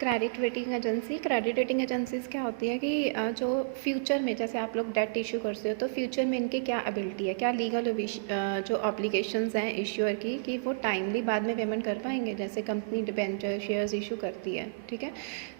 Credit rating agencies क्या होती है कि जो फ्यूचर में जैसे आप लोग डेट इशू करते हो तो फ्यूचर में इनकी क्या एबिलिटी है, क्या लीगल जो ऑब्लिगेशंस हैं इश्यूअर की कि वो टाइमली बाद में पेमेंट कर पाएंगे। जैसे कंपनी डिबेंचर शेयर्स इशू करती है, ठीक है,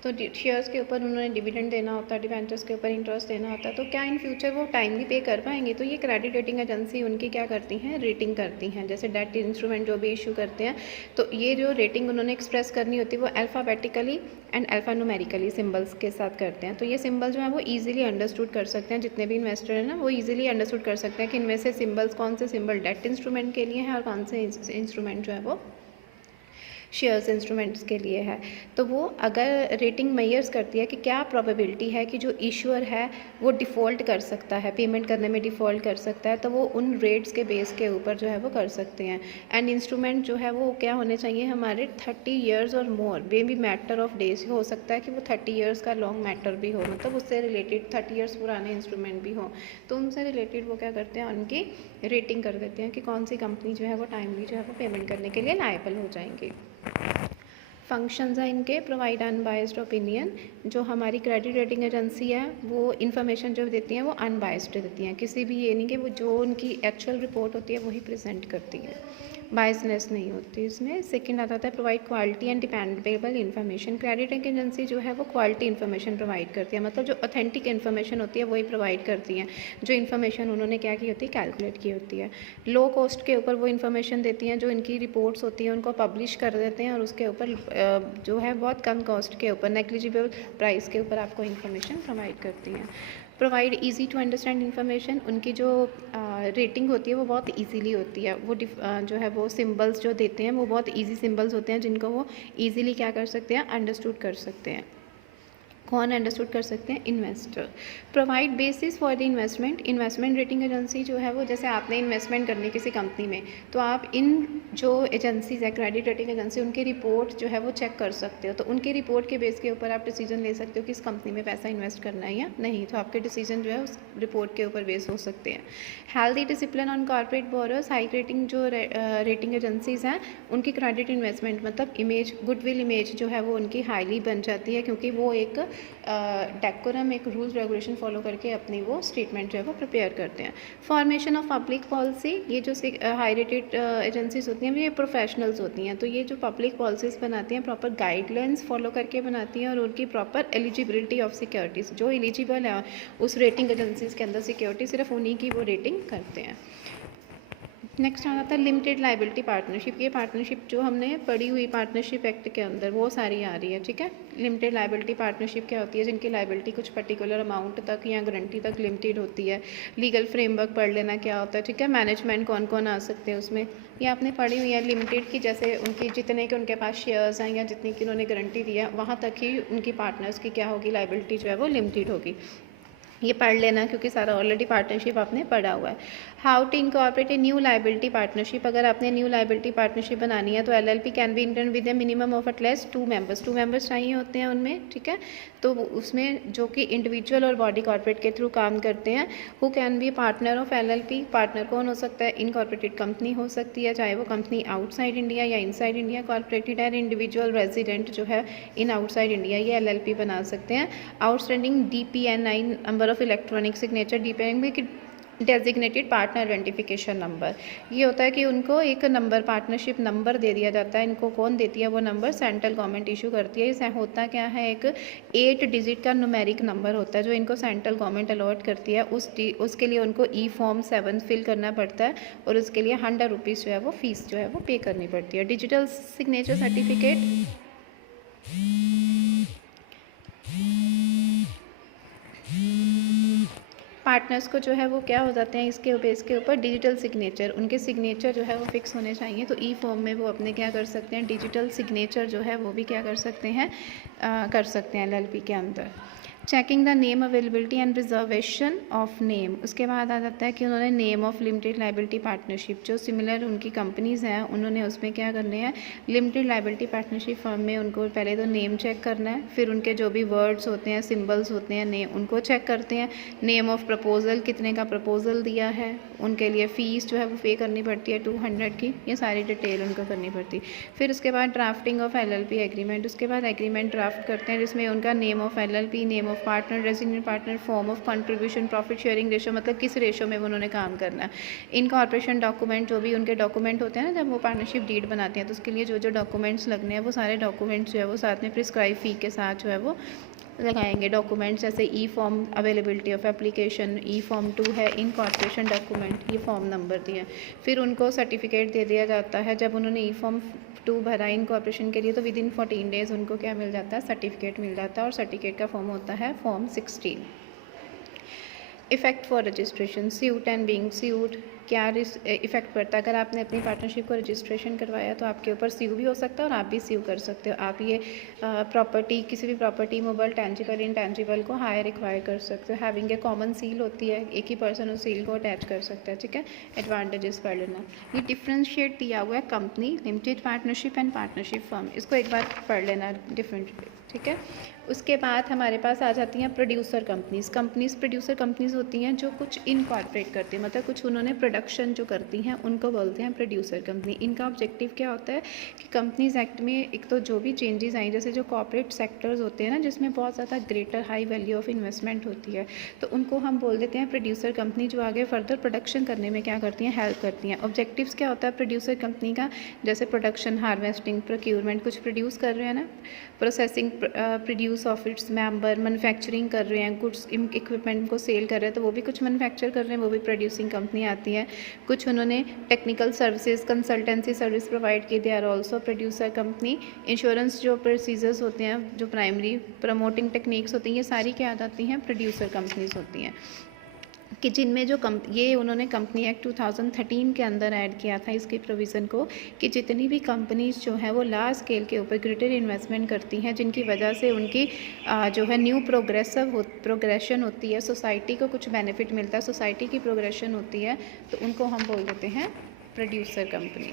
तो शेयर्स के ऊपर उन्होंने डिविडेंड देना होता है, डिबेंचर्स के ऊपर इंटरेस्ट देना होता है, तो क्या इन फ्यूचर वो टाइमली पे कर पाएंगे। तो ये क्रेडिट रेटिंग एजेंसी उनकी क्या करती हैं, रेटिंग करती हैं। जैसे डेट इंस्ट्रूमेंट जो भी इशू करते हैं तो ये जो रेटिंग उन्होंने एक्सप्रेस करनी होती है वो अल्फ़ाबेटिकली एंड अल्फ़ान्यूमेरिकली सिंबल्स के साथ करते हैं। तो ये सिंबल जो है वो इजीली अंडरस्टूड कर सकते हैं, जितने भी इन्वेस्टर हैं ना वो इजीली अंडरस्टूड कर सकते हैं कि इनमें से सिंबल्स कौन से सिंबल डेट इंस्ट्रूमेंट के लिए हैं और कौन से इंस्ट्रूमेंट जो है वो शेयर्स इंस्ट्रूमेंट्स के लिए है। तो वो अगर रेटिंग मेयर्स करती है कि क्या प्रोबेबिलिटी है कि जो इशूअर है वो डिफ़ॉल्ट कर सकता है, पेमेंट करने में डिफ़ॉल्ट कर सकता है, तो वो उन रेट्स के बेस के ऊपर जो है वो कर सकते हैं। एंड इंस्ट्रूमेंट जो है वो क्या होने चाहिए हमारे 30 ईयर्स और more, may be matter of days हो सकता है कि वो 30 ईयर्स का लॉन्ग मैटर भी हो, मतलब उससे रिलेटेड 30 ईयर्स पुराने इंस्ट्रूमेंट भी हो, तो उनसे रिलेटेड वो क्या करते हैं, उनकी रेटिंग कर देते हैं कि कौन सी कंपनी जो है वो टाइमली जो है वो पेमेंट करने के लिए लायबल हो जाएंगी। फंक्शंस हैं इनके, प्रोवाइड अनबायस्ड ओपिनियन। जो हमारी क्रेडिट रेटिंग एजेंसी है वो इन्फॉर्मेशन जो देती हैं वो अनबायस्ड देती हैं, किसी भी ये नहीं कि वो जो उनकी एक्चुअल रिपोर्ट होती है वही प्रेजेंट करती है, बायसनेस नहीं होती इसमें। सेकंड आता है provide quality and dependable information. Credit rating agency जो है वो क्वालिटी इन्फॉर्मेशन प्रोवाइड करती है, मतलब जो ऑथेंटिक इन्फॉर्मेशन होती है वही प्रोवाइड करती हैं, जो इन्फॉर्मेशन उन्होंने क्या की होती है, कैलकुलेट की होती है। लो कॉस्ट के ऊपर वो इन्फॉर्मेशन देती हैं, जो इनकी रिपोर्ट्स होती हैं उनको पब्लिश कर देते हैं और उसके ऊपर जो है बहुत कम कॉस्ट के ऊपर, नेग्लिजिबल प्राइस के ऊपर आपको इन्फॉर्मेशन प्रोवाइड करती हैं। Provide easy to understand information. उनकी जो रेटिंग होती है वो बहुत इजीली होती है, वो जो है वो सिंबल्स जो देते हैं वो बहुत इजी सिंबल्स होते हैं जिनको वो इजीली क्या कर सकते हैं, अंडरस्टूड कर सकते हैं। कौन अंडरस्टूड कर सकते हैं, investor. Provide basis for the investment rating agency जो है वो, जैसे आपने इन्वेस्टमेंट करनी किसी कंपनी में तो आप इन जो एजेंसीज है क्रेडिट रेटिंग एजेंसी, उनकी रिपोर्ट जो है वो चेक कर सकते हो, तो उनकी रिपोर्ट के बेस के ऊपर आप डिसीजन ले सकते हो कि इस कंपनी में पैसा इन्वेस्ट करना है या नहीं, तो आपके डिसीजन जो है उस रिपोर्ट के ऊपर बेस हो सकते हैं। Healthy discipline on corporate borrows. High rating जो रेटिंग एजेंसीज हैं उनकी क्रेडिट इन्वेस्टमेंट मतलब इमेज, गुडविल इमेज जो है वो उनकी हाईली बन जाती है, क्योंकि वो एक डेकोरम, एक रूल्स रेगुलेशन फॉलो करके अपनी वो स्टेटमेंट जो है वो प्रिपेयर करते हैं। Formation of public policy. ये जो हाई रेटेड एजेंसीज होती हैं ये प्रोफेशनल्स होती हैं, तो ये जो पब्लिक पॉलिसीज़ बनाती हैं प्रॉपर गाइडलाइंस फॉलो करके बनाती हैं और उनकी प्रॉपर एलिजिबिलिटी ऑफ सिक्योरिटीज़, जो एलिजिबल है उस रेटिंग एजेंसीज के अंदर सिक्योरिटी, सिर्फ उन्हीं की वो रेटिंग करते हैं। नेक्स्ट आ जाता है लिमिटेड लाइबिलिटी पार्टनरशिप। ये पार्टनरशिप जो हमने पढ़ी हुई पार्टनरशिप एक्ट के अंदर वो सारी आ रही है, ठीक है। लिमिटेड लाइबिलिटी पार्टनरशिप क्या होती है, जिनकी लाइबिलिटी कुछ पर्टिकुलर अमाउंट तक या गारंटी तक लिमिटेड होती है। लीगल फ्रेमवर्क पढ़ लेना क्या होता है, ठीक है। मैनेजमेंट कौन कौन आ सकते हैं उसमें, ये आपने पढ़ी हुई है। लिमिटेड की जैसे उनकी जितने के उनके पास शेयर्स हैं या जितनी की उन्होंने गारंटी दी है वहाँ तक ही उनकी पार्टनर्स की क्या होगी, लाइबिलिटी जो है वो लिमिटेड होगी। ये पढ़ लेना क्योंकि सारा ऑलरेडी पार्टनरशिप आपने पढ़ा हुआ है। How to incorporate a new liability partnership. अगर आपने न्यू लाइबिलिटी पार्टनरशिप बनानी है तो LLP can be intern with a minimum of at least 2 members. 2 members चाहिए होते हैं उनमें, ठीक है। तो उसमें जो कि इंडिविजुअल और बॉडी कॉर्पोरेट के थ्रू काम करते हैं। Who can be partner of LLP. Partner कौन हो सकता है, इनकॉर्पोरेटेड कंपनी हो सकती है, चाहे वो कंपनी आउटसाइड इंडिया या इनसाइड इंडिया कॉर्पोरेटेड है। इंडिविजुअल रेजिडेंट जो है इन आउटसाइड इंडिया ये एलएलपी बना सकते हैं। Outstanding DPNI, number of electronic signature, DPNI designated partner identification number. ये होता है कि उनको एक नंबर, पार्टनरशिप नंबर दे दिया जाता है। इनको कौन देती है, वो नंबर सेंट्रल गवर्नमेंट इशू करती है। इसे होता क्या है, एक 8 डिजिट का न्यूमेरिक नंबर होता है जो इनको सेंट्रल गवर्नमेंट अलॉट करती है। उसके लिए उनको ई फॉर्म 7 फिल करना पड़ता है और उसके लिए 100 रुपीज़ जो है वो फीस जो है वो पे करनी पड़ती है। डिजिटल सिग्नेचर सर्टिफिकेट, पार्टनर्स को जो है वो क्या हो जाते हैं, इसके बेस के ऊपर डिजिटल सिग्नेचर, उनके सिग्नेचर जो है वो फिक्स होने चाहिए। तो ई फॉर्म में वो अपने क्या कर सकते हैं, डिजिटल सिग्नेचर जो है वो भी क्या कर सकते हैं, कर सकते हैं एलएलपी के अंदर। Checking the name availability and reservation of name. उसके बाद आ जाता है कि उन्होंने name of limited liability partnership, जो सिमिलर उनकी कंपनीज़ हैं उन्होंने उसमें क्या करने हैं, लिमिटेड लाइबिलिटी पार्टनरशिप फर्म में उनको पहले तो नेम चेक करना है, फिर उनके जो भी वर्ड्स होते हैं, सिंबल्स होते हैं, नेम, उनको चेक करते हैं। नेम ऑफ प्रपोजल, कितने का प्रपोजल दिया है, उनके लिए फ़ीस जो है वो पे करनी पड़ती है 200 की, ये सारी डिटेल उनको करनी पड़ती है। फिर उसके बाद ड्राफ्टिंग ऑफ LLP एग्रीमेंट, उसके बाद एग्रीमेंट ड्राफ्ट करते हैं जिसमें उनका name of LLP, name of partner, resident partner, form of contribution, profit sharing ratio, मतलब किस रेशो में उन्होंने काम करना है, इनकॉर्पोरेशन डॉक्यूमेंट, जो भी उनके डॉक्यूमेंट होते हैं ना जब वो पार्टनरशिप डीड बनाते हैं, तो उसके लिए जो जो डॉक्यूमेंट्स लगने हैं वो सारे डॉक्यूमेंट्स जो है वो साथ में प्रिस्क्राइब फ़ी के साथ जो है वो लगाएंगे। डॉक्यूमेंट्स जैसे e form, availability of application, e form 2 है इनकॉर्पोरेशन डॉक्यूमेंट, ये फॉर्म नंबर दिए हैं। फिर उनको सर्टिफिकेट दे दिया जाता है जब उन्होंने ई फॉर्म 2 भरा इनकॉर्पोरेशन के लिए, तो विदिन 14 डेज़ उनको क्या मिल जाता है, सर्टिफिकेट मिल जाता है, और सर्टिफिकेट का फॉर्म होता है form 16। Effect for registration, suite and being sued, क्या इफ़ेक्ट पड़ता है? अगर आपने अपनी पार्टनरशिप को रजिस्ट्रेशन करवाया तो आपके ऊपर स्यू भी हो सकता है और आप भी स्यू कर सकते हो। आप ये प्रॉपर्टी, किसी भी प्रॉपर्टी, मोबाइल, टेंजिबल, इंटेंजिबल को हायर रिक्वायर कर सकते हो। हैविंग ए कॉमन सील होती है, एक ही पर्सन उस सील को अटैच कर सकता है, ठीक है। एडवांटेजेस पढ़ लेना। ये डिफ्रेंशिएट दिया हुआ है company, limited partnership and partnership firm, इसको एक बार पढ़ लेना डिफरेंट, ठीक है। उसके बाद हमारे पास आ जाती हैं प्रोड्यूसर कंपनीज़ प्रोड्यूसर कंपनीज़ होती हैं जो कुछ इनकॉर्पोरेट करती हैं, मतलब कुछ उन्होंने प्रोडक्शन जो करती हैं उनको बोलते हैं प्रोड्यूसर कंपनी। इनका ऑब्जेक्टिव क्या होता है कि कंपनीज एक्ट में एक तो जो भी चेंजेस आई, जैसे जो कॉर्पोरेट सेक्टर्स होते हैं ना जिसमें बहुत ज़्यादा greater high value of investment होती है, तो उनको हम बोल देते हैं प्रोड्यूसर कंपनी, जो आगे फर्दर प्रोडक्शन करने में क्या करती हैं, हेल्प करती हैं। ऑब्जेक्टिव्स क्या होता है प्रोड्यूसर कंपनी का, जैसे प्रोडक्शन, हार्वेस्टिंग, प्रोक्यूरमेंट, कुछ प्रोड्यूस कर रहे हैं ना, processing, produce of its member, manufacturing कर रहे हैं, गुड्स इक्विपमेंट को सेल कर रहे हैं तो वो भी कुछ मैन्युफैक्चर कर रहे हैं, वो भी प्रोड्यूसिंग कंपनी आती है। कुछ उन्होंने technical services, consultancy service provide की, they are also producer company. Insurance जो प्रोसीजर्स होते हैं, जो प्राइमरी प्रमोटिंग टेक्निक्स होती हैं, ये सारी क्या आती हैं, प्रोड्यूसर कंपनीज होती हैं। कि जिनमें जो ये उन्होंने कंपनी एक्ट 2013 के अंदर ऐड किया था इसके प्रोविज़न को, कि जितनी भी कंपनीज़ जो है वो लार्ज स्केल के ऊपर ग्रेटर इन्वेस्टमेंट करती हैं, जिनकी वजह से उनकी जो है न्यू प्रोग्रेशन होती है, सोसाइटी को कुछ बेनिफिट मिलता है, सोसाइटी की प्रोग्रेशन होती है, तो उनको हम बोल देते हैं प्रोड्यूसर कंपनी।